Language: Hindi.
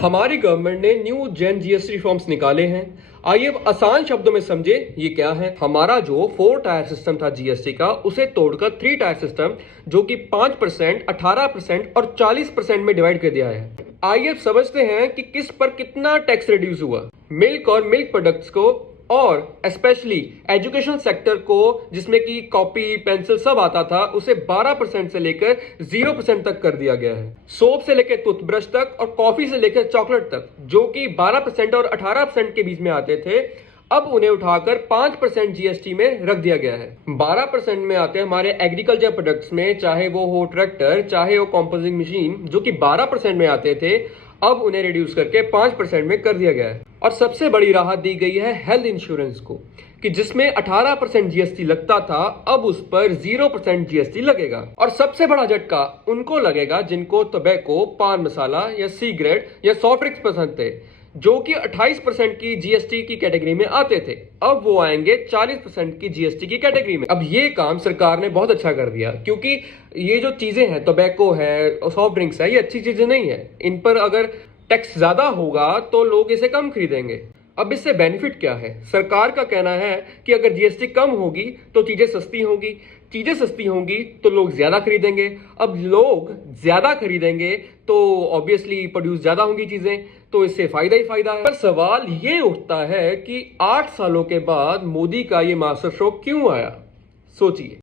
हमारी गवर्नमेंट ने न्यू जेन जीएसटी रिफॉर्म्स निकाले हैं। आइए अब आसान शब्दों में समझे ये क्या है। हमारा जो 4 टायर सिस्टम था जीएसटी का, उसे तोड़कर 3 टायर सिस्टम जो कि 5%, 18% और 40% में डिवाइड कर दिया है। आइए अब समझते हैं कि किस पर कितना टैक्स रिड्यूस हुआ। मिल्क और मिल्क प्रोडक्ट्स को और स्पेशली एजुकेशन सेक्टर को, जिसमें कि कॉपी पेंसिल सब आता था, उसे 12% से लेकर 0% तक कर दिया गया है। सोप से लेकर टूथब्रश तक और कॉफी से लेकर चॉकलेट तक, जो कि 12% और 18% के बीच में आते थे, अब उन्हें उठाकर 5% जीएसटी में रख दिया गया है। 12% में आते हैं हमारे एग्रीकल्चर प्रोडक्ट्स में, चाहे वो हो ट्रैक्टर, चाहे वो कंपोजिंग मशीन, जो कि 12% में आते थे, अब उन्हें रिड्यूस करके 5% में कर दिया गया है। और सबसे बड़ी राहत दी गई है हेल्थ इंश्योरेंस को, कि जिसमें 18% जीएसटी लगता था, अब उस पर 0% जीएसटी लगेगा। और सबसे बड़ा झटका उनको लगेगा जिनको टोबैको, पान मसाला या सिगरेट या सॉफ्ट ड्रिंक्स पसंद थे, जो कि 28% की जीएसटी की कैटेगरी में आते थे, अब वो आएंगे 40% की जीएसटी की कैटेगरी में। अब ये काम सरकार ने बहुत अच्छा कर दिया, क्योंकि ये जो चीजें हैं, टोबैको है, सॉफ्ट ड्रिंक्स है, ये अच्छी चीजें नहीं है। इन पर अगर टैक्स ज्यादा होगा तो लोग इसे कम खरीदेंगे। अब इससे बेनिफिट क्या है? सरकार का कहना है कि अगर जीएसटी कम होगी तो चीजें सस्ती होंगी, चीजें सस्ती होंगी तो लोग ज्यादा खरीदेंगे। अब लोग ज्यादा खरीदेंगे तो ऑब्वियसली प्रोड्यूस ज्यादा होंगी चीजें, तो इससे फायदा ही फायदा है। पर सवाल ये उठता है कि 8 सालों के बाद मोदी का ये मास्टर स्ट्रोक क्यों आया? सोचिए।